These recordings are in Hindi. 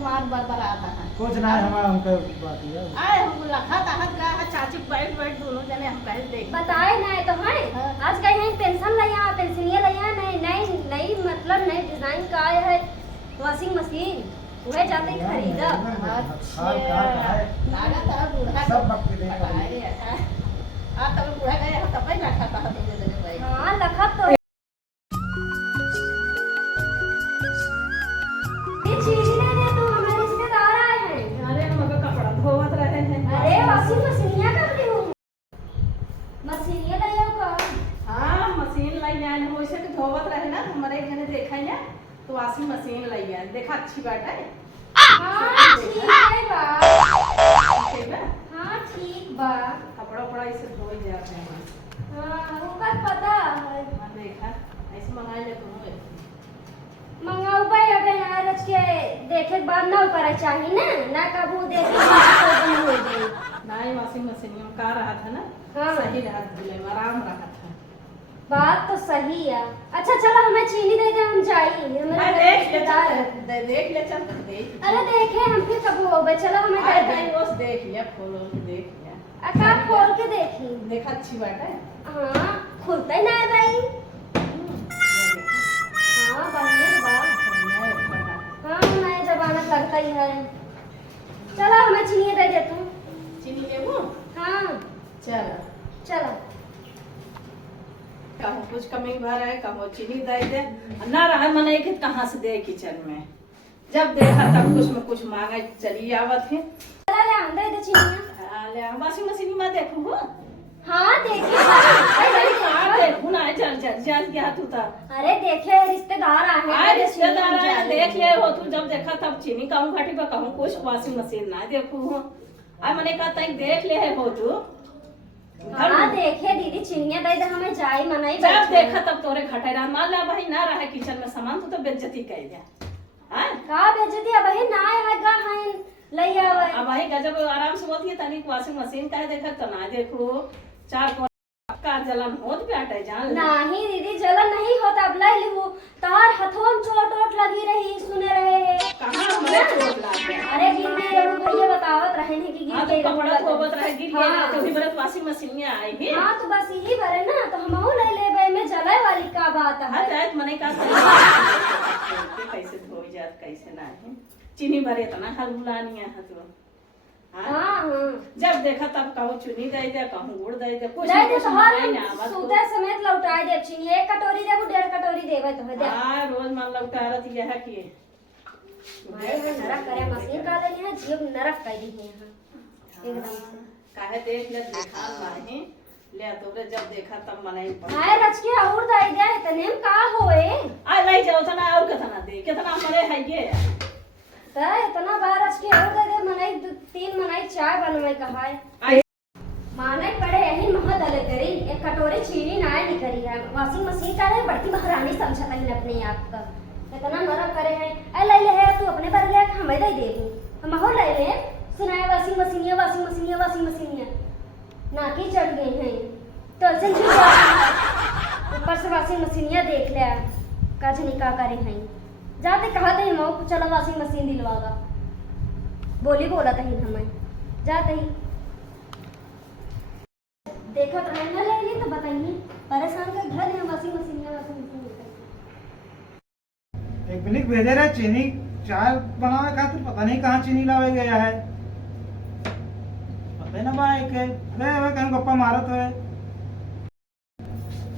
मार बरबराता है। कुछ ना है हमारा उनका बात है। आए हम लखा ताहत गया है चाची बैठ दोनों जने हम कहे देख बताए ना तो है हाँ। आज कहीं हैं पेंशन लिया पेंशनिया लिया नई नई मतलब नई डिजाइन का आया है वॉशिंग मशीन वह जाते ही खरीदा। लागत है बूढ़ा सब वक्त के तब बूढ़ा गए तब ही रखा था तुम जने भाई। हाँ लखा तो ये चीज ले दे तू हमारे रिश्तेदार आए हैं। अरे मगर कपड़ा धोवत रहे हैं। अरे वॉशिंग मशीनिया कर दी हूँ मशीनिया लिया का। हाँ मशीन लाई आए हैं वैसे तो धोवत रहे ना हमारे एक जने देखा है तो वॉशिंग मशीन लाई आए देखा अच्छी बात है। हाँ ठीक है बा ठीक है हाँ ठीक बा कपड़ा उपड़ा इसे धो ही जाते हैं। हाँ वो का पता है हाँ देखा ऐसे मंगाई ले तुम मंगाऊ भाई अबे ना रच के देखे के बाद ना करे चाहिए ना कबू देखे तो बंद हो गई। नहीं वॉशिंग मशीन में का रहा था ना हाँ। सही रहा धुले में आराम रहा था। बात तो सही है। अच्छा चलो हमें चीनी दे दे हम जाइए मैं हमारे देख ले रिश्तेदार चल है। देख ले चल देख अरे देखे हम फिर कबू हो गए चलो हमें दे आए दे। नहीं बस देख लिया खोल के देख लिया अका खोल के देखी देखा अच्छी बात है। हाँ खुलता ही ना है भाई। हाँ बढ़िया बात हाँ नया जमाना लगता ही है। चलो हमें चीनी दे दे तू। चीनी लेबू हाँ चल चलो कहूँ कुछ कमी भर है कहूँ चीनी दे दे ना रहा मने कि कहाँ से दे किचन में जब देखा तब कुछ में कुछ मांगे चली आवत है। चला ले हम दे दे चीनिया। ले वॉशिंग मशीन में देखू हो हाँ देखिए देखू ना चल चल चल क्या तू था अरे देखे रिश्तेदार आए रिश्तेदार आए देख ले हो तू जब देखा तब चीनी कहूँ घाटी पर कहूँ कुछ वॉशिंग मशीन ना देखू हो आई मैंने कहा तक देख ले है हो तू हाँ देखे दीदी चिनिया दे दे हमें जाई मनाई जब देखा तब तोरे घटेरा मान ला भाई ना रहे किचन में सामान तू तो बेइज्जती कर दिया हां का बेइज्जती अब ही ना आएगा हैं ले आवे अब भाई गजब आराम से होती है तनी वॉशिंग मशीन का देखा तो ना देखो चार का जलन होत बैठे जान नहीं दीदी जलन नहीं होता अब ले लिहू तार हथों में चोट वोट लगी रही सुने रहे हैं कहां हमरे चोट लाग गया। अरे गिर गए वो भैया बतावत रहे हैं कि गिर गए कपड़ा धोवत रहे गिर गया हाँ। तो भी बरत वॉशिंग मशीन में आई है। हां तो बस यही भरे ना तो हमहू ले लेबे में जले वाली का बात हां है। जात मने का कैसे धोई जात कैसे ना है चीनी भरे इतना हलमुलानिया है तो हां हां जब देखा तब कहूँ चुनी दे दे कहूँ गुड़ दे दे कुछ ले दे कुछ तो मंगाई ना हर मत सूते समेत लौटाए दे चीनी एक कटोरी देबू 1.5 कटोरी देबे तो दे हां रोज मान लौटा रही है कि भाई हम नरक करे मशीन का लेनी है जीव नरक कर दी है यहां एकदम से काहे देख ले देखा नहीं ले तो रे जब देखा तब मनाई हाय रच के और दे दे इतने में का होए आ ले जाओ तना और कितना दे कितना मरे है ये त इतना बार रच के और दे दे मनाई 3 मनाई चाय बनवाई कहा है आई माने पड़े यही मह दले करी एक कटोरी चीनी ना नहीं करी है वॉशिंग मशीन का है बड़की महारानी समझता है अपने आप का इतना नरक करे है ए ले ले है तू अपने पर ले हमें दे देबू हम हो ले ले सुनाए वॉशिंग मशीन ना की चढ़ गए हैं तो ऐसे ऊपर से वॉशिंग मशीनिया देख ले का जनी का करे हैं जाते कहा थे मो चलो वॉशिंग मशीन दिलवागा बोला था हमें जाते ही देखा तो ना ले ली तो बताइए परेशान कर घर है वॉशिंग मशीन एक मिनट भेजे रहे चीनी चाय बनावे खातिर पता नहीं कहाँ चीनी लावे गया है पता ना भाई के गए हुए कहीं गप्पा मारत हुए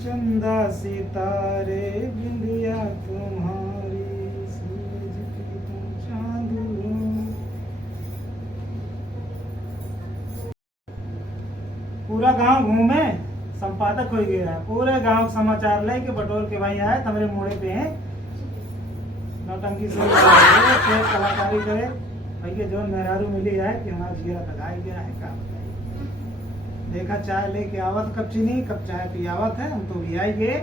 चंदा सितारे बिंदिया तुम्हारी सूरज की तुम चांद हो। पूरा गांव घूमे संपादक हो गया पूरे गांव समाचार ले के बटोर के भाई आए हमारे मोड़े पे हैं नौटंकी से कलाकारी करे भैया जो मेहरारू मिली है कि हमारा जीरा लगाया गया है काम देखा चाय लेके आवत कब चीनी कब चाय पी आवत है हम तो भी आई गए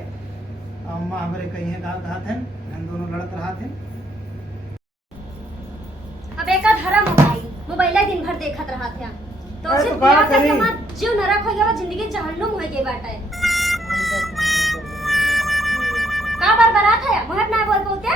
अम्मा हमारे कहीं गाँव कहा थे हम दोनों लड़त रहा थे अब एक धरा मोबाइल दिन भर देखत रहा थे तो अरे सिर्फ तो बात बियाह करके करी। हमार जीव नरक हो गया जिंदगी जहन्नुम हो गई बाटे का बार बरात है मोहब ना बोल पाऊ क्या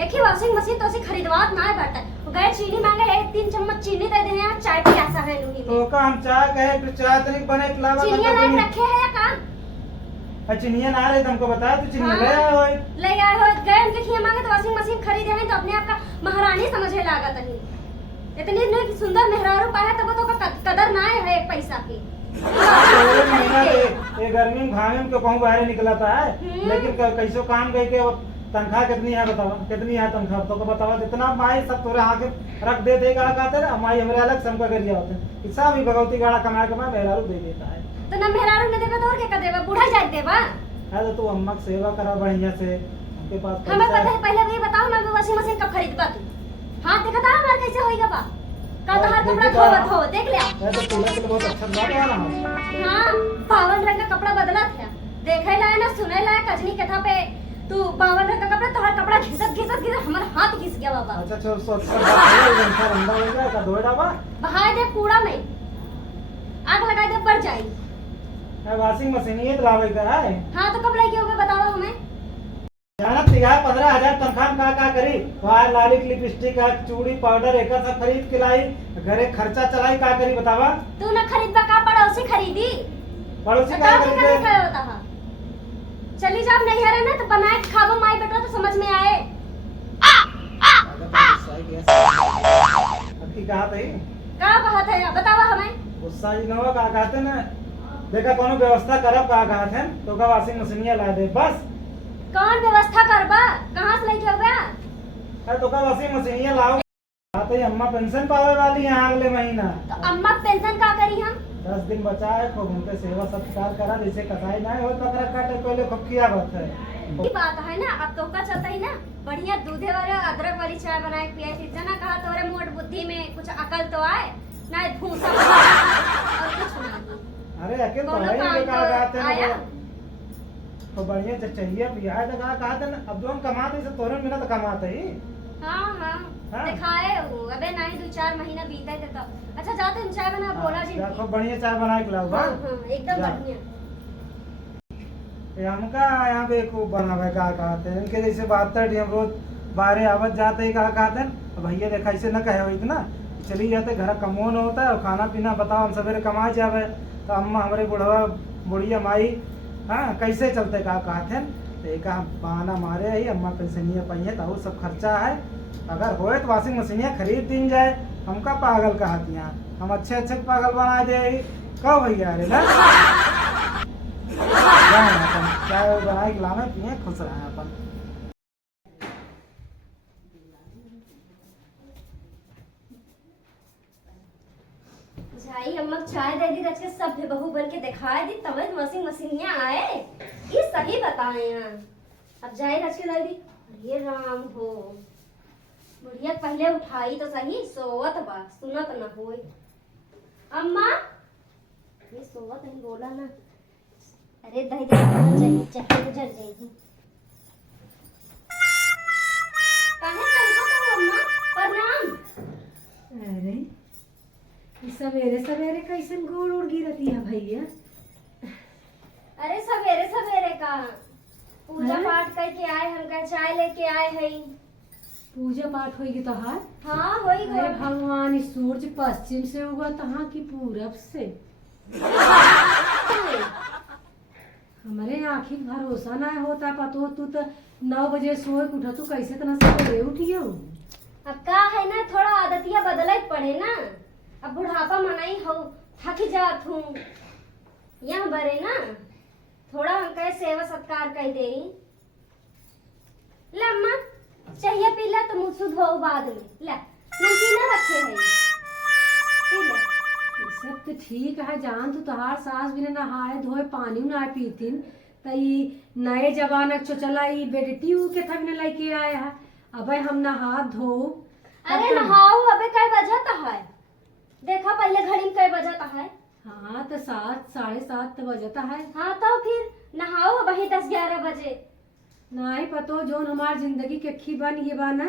एक ही वॉशिंग मशीन तो ऐसी खरीदवात ना है बाटा गए चीनी मांगे है 3 चम्मच चीनी दे दे हैं चाय पी ऐसा है नहीं तो का हम चाय कहे तो चाय तनिक बने खिलावा चीनिया लाइन रखे है या का चिनिया ना रहे तुमको बताया तो चिनिया ले आए हो ले आए हो गए उनके खिया मांगे तो वॉशिंग मशीन खरीदे हैं तो अपने आप का महारानी समझे लागत नहीं इतनी इतनी सुंदर मेहरारू पाया तब तो का कदर ना है एक पैसा की ये गर्मी में घामे में कहूँ बाहर निकलता है लेकिन कैसो काम गई के तनख्वाह कितनी है बताओ कितनी है तनख्वाह तो बताओ जितना माई सब तोरे आके रख दे देगा कहते ना माई हमारे अलग सम का गरिया होते हैं सब ही भगवती गाड़ा कमा मेहरारू दे देता है तो ना मेहरारू ने देबे तो और के कर देबे बूढ़ा जात देबा है तो तू अम्मा की सेवा करा बढ़िया से उनके पास हमें पता है पहले भी बताओ मैं वॉशिंग मशीन कब खरीदबा तू हां देखा था हमार कैसे होईगा बा का तो हर कपड़ा धोवत हो देख लिया मैं तो पूरा के बहुत अच्छा बात आ रहा हां पावन रंग का कपड़ा बदला था देखे लाए ना सुने लाए कजनी कथा पे तू पावन रंग का कपड़ा तो हर कपड़ा घिसत हमारा हाथ घिस गया बाबा अच्छा अच्छा सोच कर अंडा हो गया का धोए डाबा बहाए दे कूड़ा में आग लगा दे पड़ जाएगी वॉशिंग मशीन ये लावे का है हाँ तो कब लेके होगे बताओ हमें जानत यार 15,000 तनख्वाह में का करी वायर लाली लिपस्टिक चूड़ी पाउडर एक सब खरीद के लाई घरे खर्चा चलाई का करी बतावा तू ना खरीदबा का पड़ोसी खरीदी पड़ोसी का खरीदे होता है चली जाओ नहीं है ना तो बनाए के खाबो माई बेटा तो समझ में आए की कहा थी का बात है बतावा हमें गुस्सा जी नवा का कहते ना देखा कोनो व्यवस्था करब का कहत है तो का वॉशिंग मशीन ला दे बस कौन व्यवस्था करबा कहां से लेके होगा है तो का वॉशिंग मशीन लाओ आते अम्मा पेंशन पावे वाली है अगले महीना तो अम्मा पेंशन का करी हम 10 दिन बचा है खूब उनके सेवा सत्कार करा जैसे कसाई ना हो बकरा काटे पहले खूब किया बात है ये बात है ना अब तो का चलता ही ना बढ़िया दूधे वाले अदरक वाली चाय बनाए पिए थी जना कहा तोरे मोट बुद्धि में कुछ अकल तो आए ना भूसा और कुछ ना अरे अकेले दोनों पढ़ाई काम में तो कहा जाते आया। हैं तो बढ़िया से चाहिए बियाह तो कहा कहते ना अब जो हम कमाते से तोरण मिला तो कमाते ही हाँ हाँ हाँ। दिखाए हो अबे नहीं 2-4 महीना बीते थे तो अच्छा जाते हम चाय बना बोला जी जा खूब बढ़िया चाय बना के लाओ हाँ बा हाँ एकदम जा। बढ़िया ये हमका यहाँ पे खूब बनावे का कहते हैं इनके जैसे 72 हम रोज बाहर आवत जाते ही कहा कहते हैं भैया देखा ऐसे न कहे हो इतना चली जाते घर कमोन होता है और खाना पीना बताओ हम सवेरे कमा जावे तो अम्मा हमारे बुढ़वा बुढ़िया माई हाँ कैसे चलते का कहते हैं तो एक बहाना मारे ही अम्मा पेंशनिया पाई है तो सब खर्चा है अगर होए तो वॉशिंग मशीनिया खरीद दी जाए हमका पागल कहती हैं हम अच्छे अच्छे पागल बना दे कहो भैया अरे ना चाय बनाए लावे पिए खुश रहे अपन भाई अम्मा चाय दे दी रच के सब बहू बन के दिखाए दी तब वॉशिंग मशीन आए ये सही बताए हैं अब जाए रच के दे दी अरे राम हो बुढ़िया पहले उठाई तो सही सोवत बा सुनत न होई अम्मा ये सोवत नहीं बोला ना अरे दही दही चाहे गुजर जाएगी काहे चलता हो अम्मा प्रणाम अरे सवेरे सवेरे कैसन गोड़ उड़ गिरती है भैया अरे सवेरे सवेरे का पूजा हाँ? पाठ करके आए हम का चाय लेके आए हैं पूजा पाठ होगी तो हार हाँ होई अरे गो भगवान इस सूरज पश्चिम से उगा तहाँ की पूरब से हमारे आखिर भरोसा ना होता पतो तू तो 9 बजे सोए के उठा तू कैसे तना सवेरे उठियो अब का है ना थोड़ा आदतिया बदलत पड़े ना अब बुढ़ापा मनाई हो थक जात हूँ यहाँ बरे ना थोड़ा हम कहे सेवा सत्कार कह दे ले अम्मा चाहिए पी ले तो मुँह शुद्ध हो बाद में ले नमकीना रखे है पी ले ये सब तो ठीक है जान तू तहार सास बिना नहाए धोए पानी ना पीतीन तई नए जमाना चो चला ई बेडटी के थक ने लेके आया है अबे हम नहा धो अरे नहाओ अबे कै बजता है देखा पहले घड़ी में कै बजता है हाँ तो 7 साढ़े 7 बजता है हाँ तो फिर नहाओ वही 10-11 बजे नहीं पतो जोन हमार जिंदगी के अखी बन ये बा ना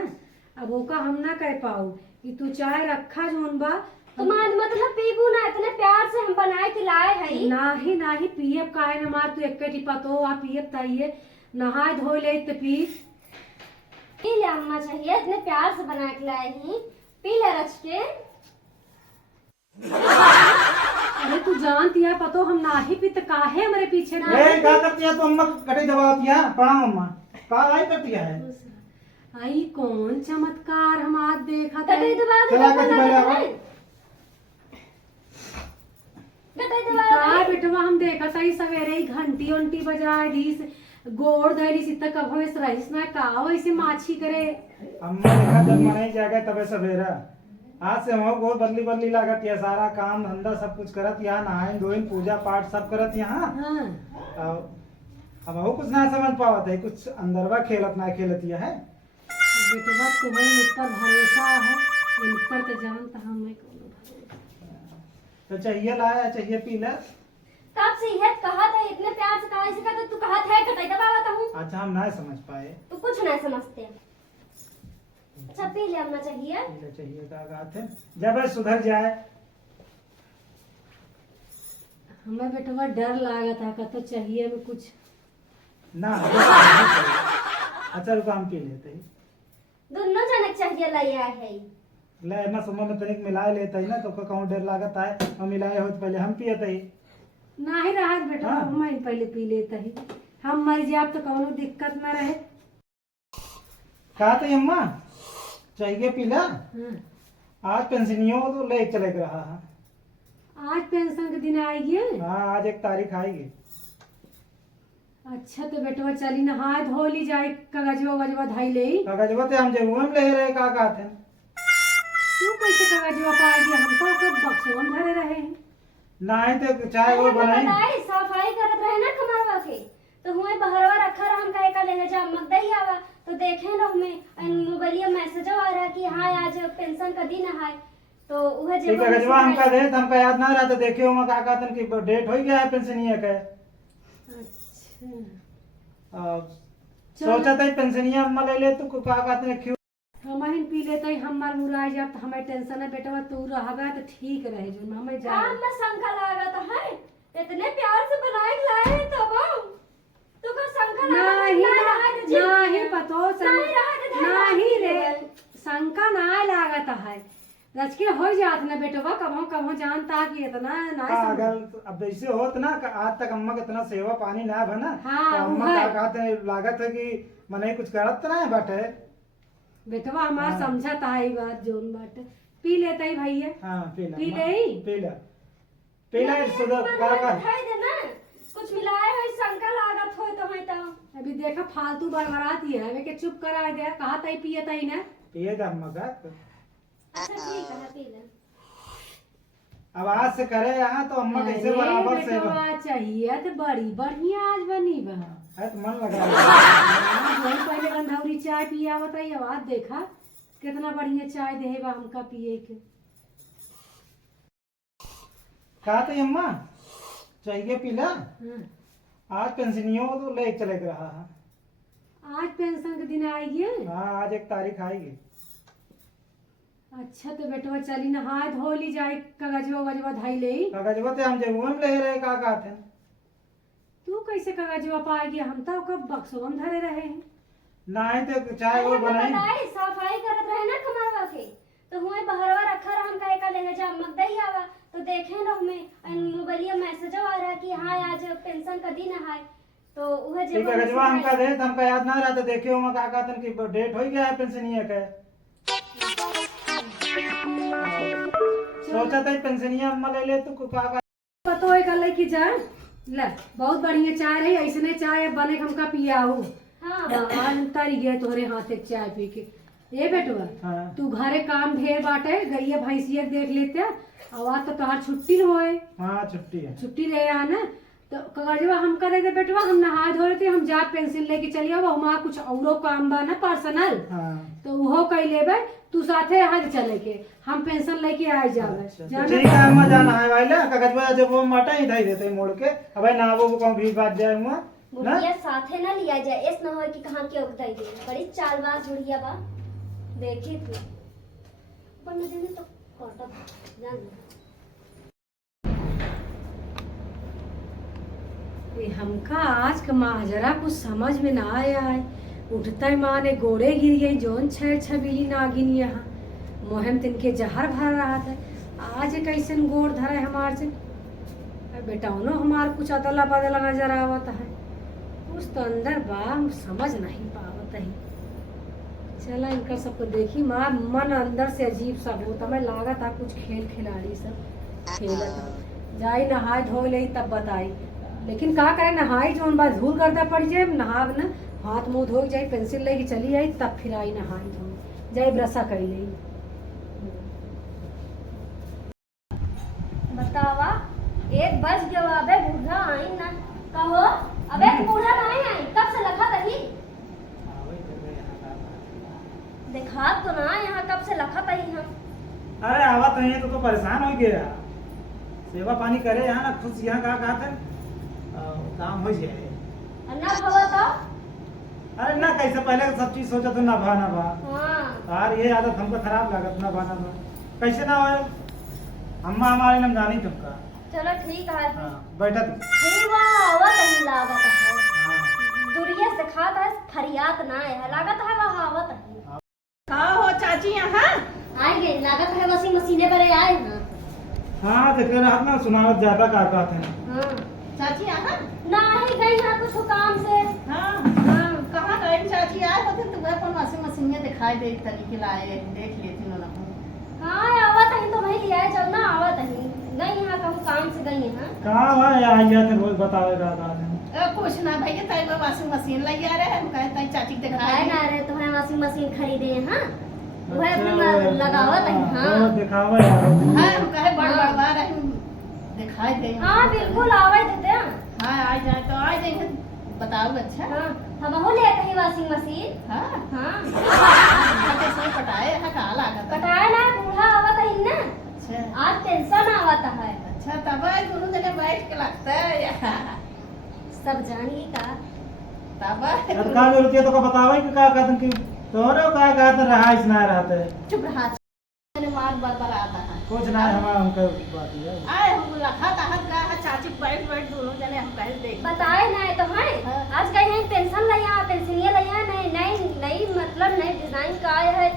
अब ओका हम ना कह पाऊ कि तू चाय रखा जोन बा तुम्हार मतलब पीबू ना इतने प्यार से हम बनाए के लाए है नाही नाही पियब काहे न मार तू एक टिपा तो आ पियब ताइए नहाए धोई ले तो पी पी ले अम्मा चाहिए, इतने प्यार से बना के लाए ही, पी ले रच के। अरे तू जानती है पतो हम नाही पीते काहे हमारे पीछे ना ए क्या करती है तो अम्मा कटे दबाती है प्रणाम अम्मा का आई करती है आई कौन चमत्कार हम आज देखा था कटई दबा दे, चला के दबाया हुआ। कटई दबा का बेटवा हम देखा था ही सवेरे ही घंटी उंटी बजाए दी गोड़ धैली सीता कब हमें रहीस ना का वैसे माछी करे। अम्मा देखा जब मनाई जागे तबे सवेरा आज से हम बहुत बदली बदली लागत है सारा काम धंधा सब कुछ करत यहाँ नहाए धोइन पूजा पाठ सब करत यहाँ हाँ अब वो कुछ ना समझ पावत है कुछ अंदरवा खेलत ना खेलत है बेटवा तुम्हें मुझ पर भरोसा है, इन पर तो जानता हमें कौन भरोसा। तो चाहिए लाया चाहिए पी ले। कब से यह कहा था, इतने प्यार से कहा इसे का, तो तू कहा था कटई दबावा था हूँ, अच्छा हम ना समझ पाए तू कुछ नहीं समझते। अच्छा पी ले अम्मा चाहिए। पी ले चाहिए का बात है जब सुधर जाए। हमें बेटवा डर लागा था का तो चाहिए में कुछ ना अच्छा रुको हम पी लेते हैं दोनों जनक चाहिए लाया है। ले मैं सुबह में तनिक मिलाए लेते ही ना तो कहूँ डर लागत है हम मिलाए हो तो पहले हम पियते ही नहीं रहा बेटा हाँ। हम पहले पी लेते ही हम मर जाए तो कौनो दिक्कत ना रहे। कहा तो अम्मा चाहिए पीला हाँ। आज पेंशनियों तो ले चले रहा है। आज पेंशन के दिन आइए। हाँ आज 1 तारीख आएगी। अच्छा तो बेटवा चली नहा धो ली जाए कागजवा वगजवा धाई ले। कागजवा ते हम जब हम ले रहे का कहते हैं तू कैसे कागजवा पाएगी, हम तो खुद बक्सवा में भरे रहे हैं। नहीं तो चाय वो बनाई बताई सफाई करत रहे ना कमरवा के, तो हुए बहरवा रखा हम कहे का ले जा मत दई आवा, तो देखे ना हमें मोबाइलिया मैसेज आ रहा कि हाँ आज पेंशन का दिन है, तो वह ठीक है कागजवा हमका दे तो हमका याद ना रहा तो देखे हम का कहते हैं कि डेट हो गया है पेंशनिया का। अच्छा सोचा था पेंशनिया अम्मा ले ले तो का कहते हैं क्यों हम ही पी लेते हमार मुराई जब हमें टेंशन है बेटवा तू रहगा तो ठीक रहे जो हमें जा काम में शंका लागत है, इतने प्यार से बनाए के लाए हैं तब तू का शंका नहीं पतो नहीं रे शंका ना लागत है रचके हो जात ना बेटवा कभो जानता कि इतना ना अगर अब ऐसे होत ना कि आज तक अम्मा के इतना सेवा पानी ना बना हाँ, तो अम्मा वो है। का कहते हैं लागत है कि मने कुछ करत ना है बाटे। बेटवा हमार हाँ। समझता है बात जोन बात पी लेता ही भैया। हाँ पी ले पी ले पी ले सुधर का दिखाई दे ना कुछ मिलाए है शंका लागत हो तो है तो अभी देखा फालतू बड़बड़ाती है हमें के चुप करा दे कहा तई पिए तई ना पिए दा अम्मा का अच्छा ठीक है पी ले। अब आज से करे यहाँ तो अम्मा कैसे अरे बराबर से बेटवा चाहिए तो बड़ी बढ़िया आज बनी बा है तो मन लगा वही पहले गंधौरी चाय पिया बताइए आवाज देखा कितना बढ़िया चाय दे बा हमका पिए के। कहा तो अम्मा चाहिए पीला हाँ। आज पेंशनियों तो ले चले रहा है। आज पेंशन के दिन आइए। हाँ आज 1 तारीख आएगी। अच्छा तो बेटवा चली नहा धो ली जाए कागजवा वगजवा धाई ले। कागजवा ते हम जब हम ले रहे का कहते हैं तू कैसे कागजवा पाएगी, हम तो कब बक्सवा में धरे रहे हैं। नहीं तो चाय वो बनाई बताई सफाई करत रहे ना कमरवा के, तो हुए बहरवा रखा हम कहे का ले जा मत दई आवा, तो देखे ना हमें मोबाइलिया मैसेज आ रहा कि हाँ आज पेंशन का दिन है, तो वह ठीक है कागजवा हमका दे तो हमका याद ना रहा तो देखे हम का कहते हैं कि डेट हो गया है पेंशनिया का। सोचा था पेंशनिया अम्मा ले ले तो का पतो है कल की जा ले बहुत बढ़िया चाय रही ऐसने चाय बने हमका पिया हूँ। हाँ आज उतारी गए तोहरे हाथ एक चाय पी के। ए बेटवा हाँ तू घरे काम ढेर बाटे गैया भैंसिया देख लेते आवाज तो तोहार छुट्टी न होए हाँ छुट्टी है छुट्टी ले आ ना तो कागजवा हम करे दे बेटवा हम नहा धो रहे थे हम जा पेंसिल लेके चलिए वहाँ कुछ औरो काम बा ना पर्सनल हाँ तो वो कई लेबे तू साथे हाथ चले के हम पेंशन लेके आ जावे अच्छा, तो जाना ठीक है अम्मा जाना है भाई ला कागजवा जब वो माटा ही ढाई देते मोड़ के अब ना वो कहूँ भी बात जाए हुआ ना बुढ़िया साथे ना लिया जाए ऐसा ना हो कि कहाँ के उगताई दे बड़ी चालबाज बुढ़िया बा देखी तू पर न देने तो काटा जान हमका आज का माजरा कुछ समझ में ना आया है उठते माने गोड़े गिर गई जोन छेड़ छबीली नागिन यहाँ मोहम तिनके जहर भर रहा था। आज कैसन गोड़ धरे हमार से बेटा उनो हमार कुछ अदला बदला नजर आवत है। कुछ तो अंदर बा समझ नहीं पावत है। चला इनका सबको देखी माँ मन अंदर से अजीब सा होता मैं लागत है कुछ खेल खिलाड़ी सब खेलत जाई नहाय धो ले तब बताई। लेकिन का करे नहाई जोन बात धूल करता पड़ जाए नहाब न हाथ मुंह धो जाए पेंसिल लेके चली आई तब फिर आई नहाई धो जाए ब्रशा कर ले। बतावा एक बज गया अबे बूढ़ा आई ना कहो अबे तू बूढ़ा नहीं आई कब से लखा रही देखा तो ना यहाँ कब से लखा रही हम। अरे आवा तो ये तो परेशान हो गया सेवा पानी करे यहाँ ना खुश यहाँ कहा थे काम हो जाए अन्ना भवा तो अरे ना कैसे पहले सब चीज सोचा तो ना भा हाँ यार ये आदत हमको खराब लागत ना भा कैसे ना हो अम्मा हमारे नाम जानी तुमका। चलो ठीक है हाँ बैठा तुम नहीं वो आवत नहीं लागत है हाँ दुरिया से खात है फरियात ना है लागत है वो आवत है। का हो चाची यहाँ आएंगे लागत है वैसी मशीने पर आए ना। हाँ देख रहे ना सुनावत ज्यादा का थे हाँ चाची यहाँ ना ही गई ना कुछ काम से। हाँ हाँ कहाँ गए चाची आए होते तो वह अपन वॉशिंग मशीन में दिखाई दे तरीके लाए देख लेती उन्होंने। हाँ आवत है तो वही लिया है जब ना आवत है गई यहाँ कहूँ काम से गई यहाँ। कहाँ भाई आ गया थे रोज बतावेगा कुछ ना भैया ताई वो वॉशिंग मशीन ले आ रहे हैं हम कहे ताई चाची को बताए दिखाए ना रहे तो है वॉशिंग मशीन खरीदे हैं हाँ वह अपने लगावत है हाँ। दिखावा यार हाँ हम कहे बड़ बड़ बार हम दिखाई दे। हाँ बिल्कुल आवाज देते हैं। हाँ आ जाए तो आ जाएंगे बताओ अच्छा। हाँ हम हो ले कहीं वॉशिंग मशीन। हाँ हाँ कैसे पटाए है कहाँ लागत कटाए ना बूढ़ा आवत है ना अच्छा आज टेंशन आवत है। अच्छा तब दोनों जने बैठ के लगता है यार सब जानिए का तब अब का जरूरत है तो का बतावे कि का कहतन कि तोरे का कहतन रहा इस ना रहते चुप रहा मार बरबर आता है कुछ ना हमारा उनका बात है आए हम लखा तहत गया है चाची बैठ बैठ दोनों जने हम कहे देख बताए ना तो है हाँ। आज गए हैं पेंशन लिया पेंशनिया लिया नई नई नई मतलब नई डिजाइन का आया है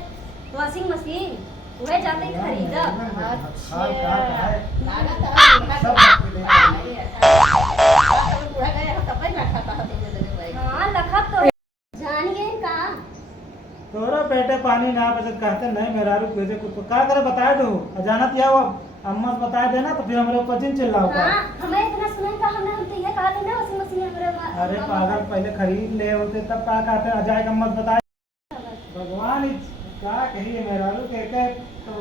वॉशिंग मशीन वह जाते ही खरीदा। हाल का है लागत है सब बुढ़ा गया तब ही बैठा था दोनों जने बैठ हाँ लखत तो जानिए का तोरा पेटे पानी ना बचत कहते नहीं मेरा रुक भेजे कुछ का करे बताए दो अजानत या वो अम्मा से बताए देना तो फिर हमारे ऊपर चिन चिल्ला होगा। हाँ हमें इतना सुना का हमने हम तो ये कहा था ना वॉशिंग मशीन हमारे अरे पागल पहले खरीद ले होते तब का कहते अजाए अम्मा से बताए भगवान क्या कहिए मेरा रुक एक तो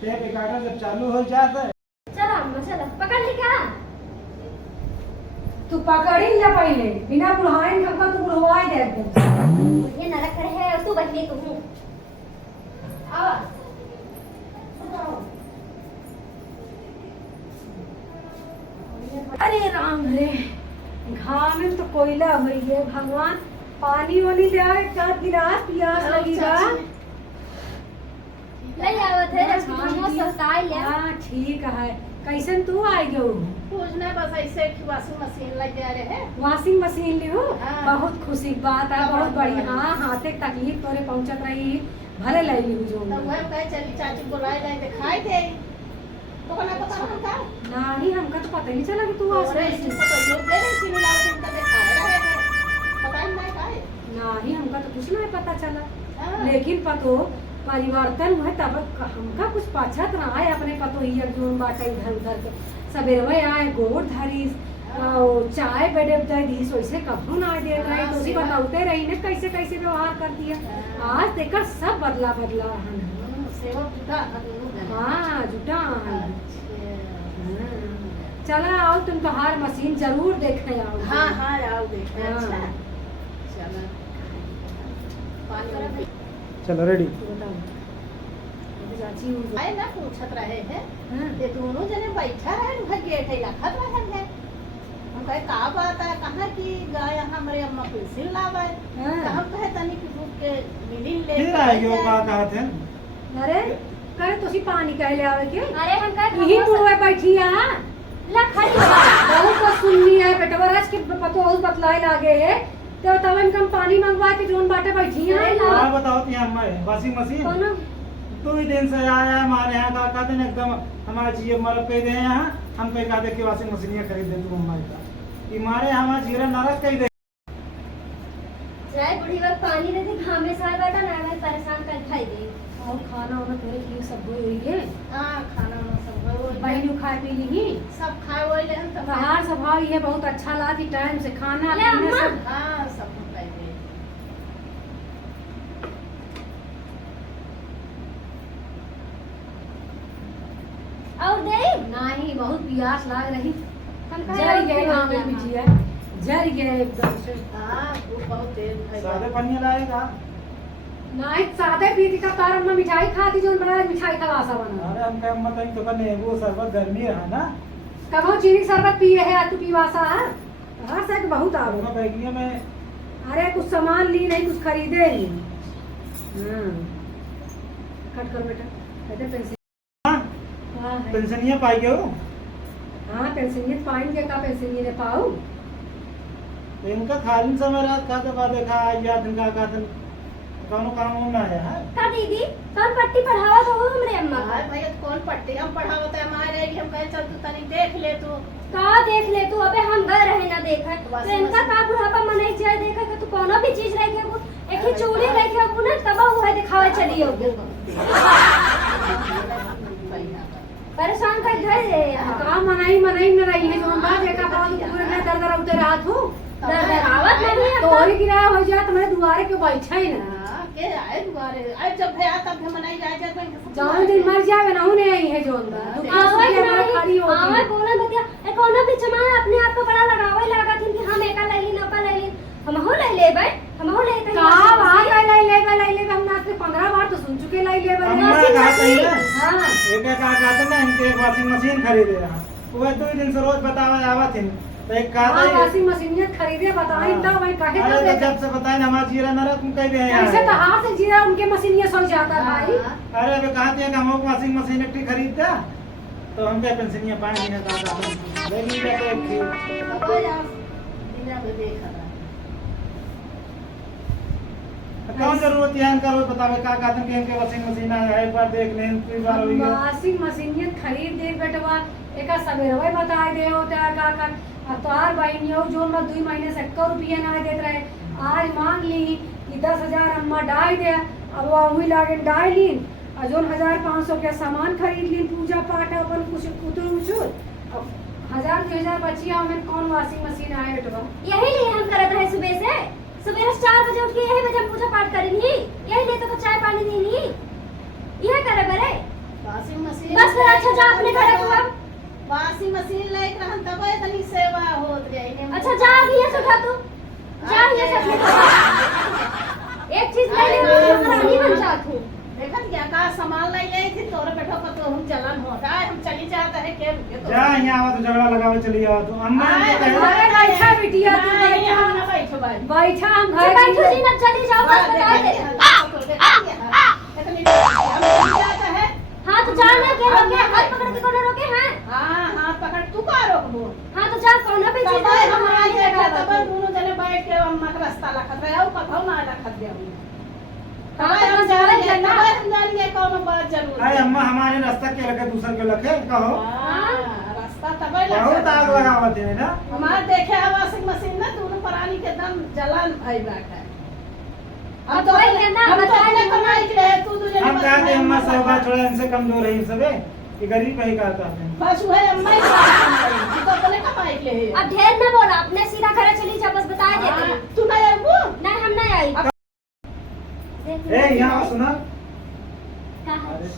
टेप रिकॉर्डर जब चालू हो जाता है चलो अम्मा चलो पकड़ ली का तू पकड़ी ले पहले बिना बुढ़ाइन का तू बुढ़वाई दे ये नरक करे है तू बहनी तू हूँ आओ अरे राम रे घाम में तो कोयला हुई है भगवान पानी वाली ले आए का गिलास पियास लगेगा। ले आवत है हम सस्ताई ले। हाँ ठीक है कैसन तू आई गयो कुछ नहीं बस ऐसे कि वॉशिंग मशीन लग जा रहे हैं वॉशिंग मशीन ली हो हाँ। बहुत खुशी की बात है बहुत बढ़िया। हाँ हाथे तकलीफ तोरे पहुंचत रही भले ले ली जो तब वह कहे चली चाची बुलाए जाए दिखाई दे तो ना पता हमका नहीं हमका तो पता ही नहीं चला कि तू आ अरे इसको तो योग दे रही थी मिला के इनका दिखाए रहे हैं पता ही नहीं काहे नहीं हमका तो कुछ नहीं पता चला हाँ। लेकिन पतो परिवर्तन हुआ तब हमका कुछ पाछत ना आए अपने पतो ही जोन बाटा इधर उधर के सवेरे आए गोड़ धरी चाय बेडे दे दी वैसे कभू ना दे रहे तो उसी बताते रही ने कैसे कैसे व्यवहार कर दिया। आज देखा सब बदला बदला सेवा जुटा दोनों जने हाँ जुटा अच्छा। चला आओ तुम तो हार मशीन जरूर देखने आओ। हाँ हाँ आओ देखते हैं। हाँ। अच्छा चलो पानी चलो रेडी चाची आए ना पूछत रहे हैं हाँ। ये दोनों जने बैठा है वह गेट है रखत रहे हैं हम कहे का बात है कहाँ की गाय हमारे अम्मा पेंसिल लावे हाँ। तो हम कहे तनी की रुक के मिली ले फिर आएगी वो का कहते हैं अरे करे तुसी पानी कह ले आवे के अरे हम का यही बुढ़वे बैठी है ला खड़ी हो बहुत तो सुननी है बेटा राज के पतो बहुत बतलाए लागे है तो तब इनकम पानी मंगवा के जोन बाटे बैठी है हाँ बताओ तो अम्मा है वॉशिंग मशीन कौन 2 ही दिन से आया है हमारे यहाँ का कहते हैं एकदम हमारे जीव मरब कह दे यहाँ हम कहीं कहते कि वॉशिंग मशीन खरीद दे तू अम्मा का कि मारे हमारा जीरा नरक कह दे चाहे बुढ़ी वक्त पानी देती घाम में साल बैठा ना मैं परेशान कर खाई दे और खाना वाना तेरे की सब हो गई है हाँ खाना वाना सब हो बहनू खाए पी ली सब खाए हुए ले हम सब बाहर स्वभाव ये बहुत अच्छा लाती टाइम से खाना ले पीना अम्मा। सब हाँ सब खाए हुए और दे नहीं बहुत प्यास लाग रही हम जर गए गाँव में बिटिया जर गए एकदम से हाँ वो बहुत तेज है सादे पनिया लाएगा नहीं सादे पीती का कारण में मिठाई खाती जो बना मिठाई खलासा बना अरे हम क्या मत तो का नींबू शरबत गर्मी रहा ना कबो चीनी शरबत पिए है तू पीवासा है बाहर से के बहुत आवे दोनों बैगिया में अरे कुछ सामान ली नहीं कुछ खरीदे ही कट कर बेटा कहते पेंसिल हाँ हाँ है पेंशनिया पाई गयो हाँ पेंसिल पाएंगे का पेंसिल ने पाऊ तो इनका खाली समय रात खाते बाद देखा या दिन का खाते कौनो काम ना है हाँ? का दीदी कौन पट्टी पढ़ावा तो हो हमरे अम्मा हाँ भैया कौन पट्टी हम पढ़ावत है हमारे हम कहे चल तू तनी देख ले तू का देख ले तू अबे हम गए रहे ना देखा बस, तो इनका बस। का बुढ़ापा मनाई जाए देखा कि तू कोनो भी चीज रखे वो एक ही चूड़ी रखे वो ना तब वो है दिखावे चली होगी परेशान कर घर रे का मनाई मनाई न रही है जो हम बात देखा पाऊ पूरे में दर दर उतर रात हो दर दर आवत नहीं है तो और किराया हो जाए तुम्हारे दुआरे क्यों बैठा ही ना हाँ, के आए दुबारे आए जब भैया तब हम मनाई जाए जाए तो जाओ दिन मर जावे ना उन्हें आई है जोन दा दुकान आवे से हमारा खड़ी होती आवे है बोला बतिया ए कोनो भी जमा अपने आप को बड़ा लगावे लागत कि हम एका लैली ना पा लैली हम हो ले ले भाई हम हो ले का बात लाई ले हम ना 15 बार तो सुन चुके लाई ले अम्मा वॉशिंग कहा सही है हां एक एक कहते ना इनके एक वॉशिंग मशीन खरीदे रहा वो 2 दिन से रोज बतावा आवा थे तो एक कहा हां था वाशिंग मशीन ने खरीदे बताई हाँ। तब भाई काहे अरे तो तो जब से बताए ना हमारा जीरा नरक तुम कह दे ऐसे तो हाथ से जीरा उनके मशीन ये सो जाता भाई अरे अबे कहा थे कि हम वॉशिंग मशीन एक खरीदता तो हम क्या पेंशनिया पाएंगे ना दादा ले ली जाते एक थी कौन जरूरत है इनका रोज बतावे का कहते हैं कि इनके वॉशिंग मशीन है एक बार देख लें कोई बार हुई है वॉशिंग मशीन ये खरीद दे बेटवा एका सवेरवे बताए दे होता का का अब तो आर बहनियों जो मैं 2 महीने से 1 रुपया ना देत रहे आज मांग ली कि 10,000 अम्मा डाई दे अब वो हुई लागे डाई ली और जो 1,500 के सामान खरीद ली पूजा पाठ अपन कुछ कुतुर उचुर अब 1,000 बचिया हमें कौन वॉशिंग मशीन आए बेटवा यही लिए हम करत रहे सुबह से सवेरे 4 बजे उठ के यही बजे हम पूजा पाठ करेंगी यही लिए तो चाय पानी देनी यह करे बरे वॉशिंग मशीन बस फिर अच्छा जा अपने घर तू वॉशिंग मशीन लेके रहन तब इतनी सेवा होत रही अच्छा जा ये से उठा तू जा ये से एक चीज ले ले मैं रानी बन जात हूं देखन क्या का सामान ले ले थी तोरे बैठो पर तो हम चलन होता है हम चली जाते हैं के रुके तो जा यहाँ आवा तो झगड़ा लगावे चली जाओ तो अम्मा ने आए, कहा अरे बैठा बिटिया तू नहीं, बैठा यहाँ ना बैठो भाई बैठा हम घर घर बैठो जी ना चली जाओ बस बता दे हां तो जा ना के रोके हाथ पकड़ के कोनो रोके हैं हाँ हाथ पकड़ तू का रोकबो हां तो जा कोनो भी चीज तब हम आई देखा तब हां दोनों जने बैठ के अम्मा का रास्ता लखत रहे और कथौ ना लखत दे तो हम जा रहे हैं ना तब हम जाएंगे कौन बात जरूर अरे अम्मा हमारे रास्ता के लगे दूसर के लगे कहो रास्ता तब बहुत आग लगावत है ना हमारे देखे है वॉशिंग मशीन ना दोनों प्राणी के दम जलन भई बैठा है अब तो वही है ना, हम तो बता अपने दे। कमाई के रहे तू तुझे हम कहते अम्मा सब बात थोड़ा इनसे कमजोर है इन सबे कि गरीब कहीं कहता है बस वही अम्मा ही तू तो अपने कमाई के लिए अब ढेर ना बोला अपने सीधा घर चली जा बस बता देते हैं। तू नहीं आबू नहीं हम नहीं आई ए यहाँ सुना का है? अरे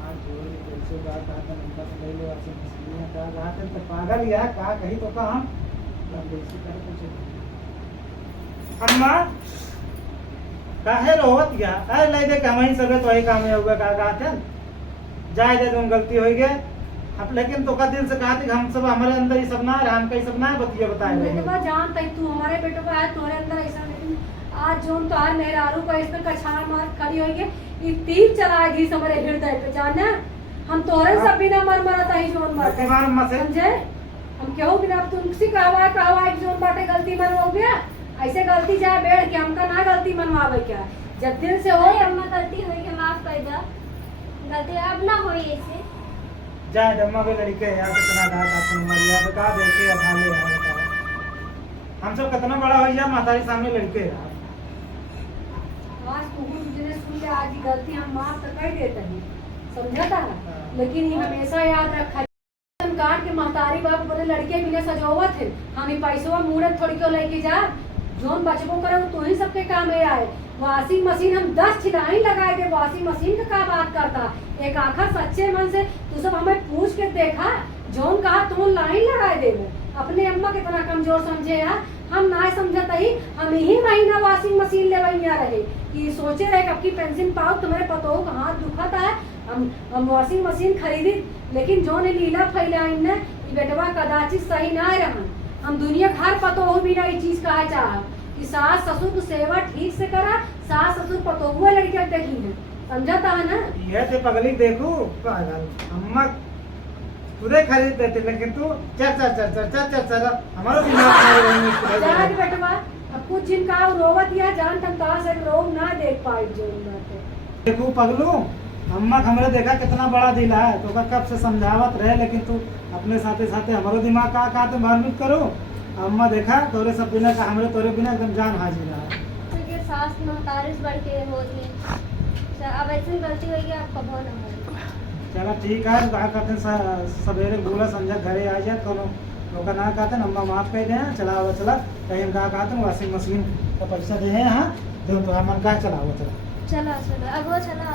हाथ जोड़ के कैसे बात आता नंबर से ले ले आपसे मछलियां का बात है तो पागल या का कहीं तो का हम बेसी कर कुछ अम्मा काहे रोवत गया अरे ले दे कमाई सबे तो ही काम है होगा का कहते जाए दे तुम गलती हो गए अब लेकिन तो का दिल से कहा कि हम सब हमारे अंदर ही सब ना है हम कहीं सब ना है बतिया बताए मैंने रहे कहा जान तई तू हमारे बेटों का है तुम्हारे अंदर ऐसा नहीं आज जोन तो आज मेहरारू का इसमें कछाड़ मार खड़ी होगी ये तीर चला गई हमारे हृदय पे जाना हम तोरे सब बिना मर मरता ही जोन बाटे बार अम्मा से समझे हम क्यों बिना तुमसे कहवा कि जोन बाटे गलती मर हो गया ऐसे गलती जाए बैठ के हमका ना गलती मनवावे क्या, जब दिल से हो। अरे अम्मा गलती हुई के माफ कर दो, गलती अब ना होई ऐसे। जाए डम्मा के लड़के यार कितना घाट अपन मरिया तो का देखे अब हाले यार बताओ। हम सब कितना बड़ा हो जा मातारी सामने लड़के यार। आज तुझे सुन के आज ही गलती हम माफ तो कर देते हैं, समझा था, लेकिन ये हमेशा याद रखा काट के महतारी बाप बोले लड़के बिना सजोवत है, हम ही पैसों मूरत थोड़ी क्यों लेके जा, जोन बचबो करे तो ही सबके काम में आए। वॉशिंग मशीन हम 10 छिलाई लगाए थे, वॉशिंग मशीन का क्या बात करता, एक आखिर सच्चे मन से तू सब हमें पूछ के देखा, जोन कहा तुम लाइन लगाए दे। अपने अम्मा कितना कमजोर समझे यार, हम ना समझता ही हम ही महीना वॉशिंग मशीन ले रहे कि सोचे रहे कब की पेंशन पाओ, तुम्हारे पतो का हाथ दुखता है, हम वॉशिंग मशीन खरीदी, लेकिन जो ने लीला फैलाई ने बेटवा कदाचित सही ना रहन। हम दुनिया हर पतो हो भी ना ये चीज कहा चाह कि सास ससुर की सेवा ठीक से करा, सास ससुर पतो हुए लड़कियां देखी है, समझाता है ना। ये थे पगली देखो पागल अम्मा खुदे खरीद देते, लेकिन तू चल चल चल चल चल चल चल हमारा दिमाग जान बेटवा अब कुछ जिनका रोवत या जान तंता से रोग ना देख पाई जो देखो पगलू अम्मा हमरे देखा कितना बड़ा दिल है, तो कब से समझावत रहे, लेकिन तू अपने साथे साथे हमारो दिमाग का तो भ्रमित करो। अम्मा देखा तोरे सब बिना का हमरे तोरे बिना एकदम जान हाजिर है। क्योंकि सास महतारिस बढ़ के होती है, अब ऐसी गलती होगी आप कबो ना हो। चला ठीक है, कहा कहते सवेरे बोला समझा घरे आ जा, कोनो लोग ना कहते अम्मा माफ कर दे, चला हुआ चला कहीं हम कहा कहते वॉशिंग मशीन का पैसा दे यहाँ दे तो मन का चला हुआ चला चलो चलो अब वो चला